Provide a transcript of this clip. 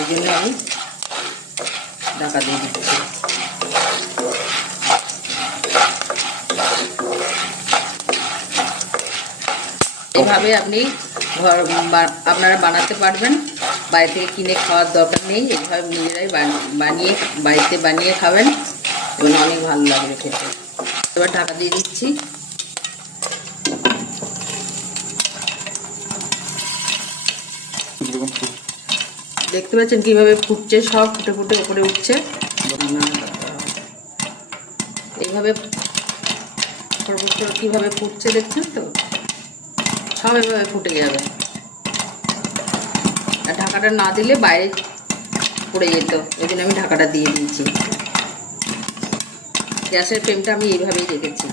এই জন্য আমি ঢাকা দিয়ে দিচ্ছি। এইভাবে আপনি আপনারা বানাতে পারবেন, বাইরে থেকে কিনে খাওয়ার দরকার নেই। এইভাবে নিজেরাই বানিয়ে বাড়িতে বানিয়ে খাবেন এবং অনেক ভালো লাগবে খেতে। এবার ঢাকা দিয়ে দিচ্ছি। দেখতে পাচ্ছেন কিভাবে ফুটছে, সব ফুটে ফুটে উপরে উঠছে। এইভাবে কিভাবে ফুটছে দেখছেন তো, সব এভাবে ফুটে যাবে। আর ঢাকাটা না দিলে বাইরে পড়ে যেত, ওই জন্য আমি ঢাকাটা দিয়ে দিয়েছি। গ্যাসের ফ্লেমটা আমি এইভাবেই রেখেছি।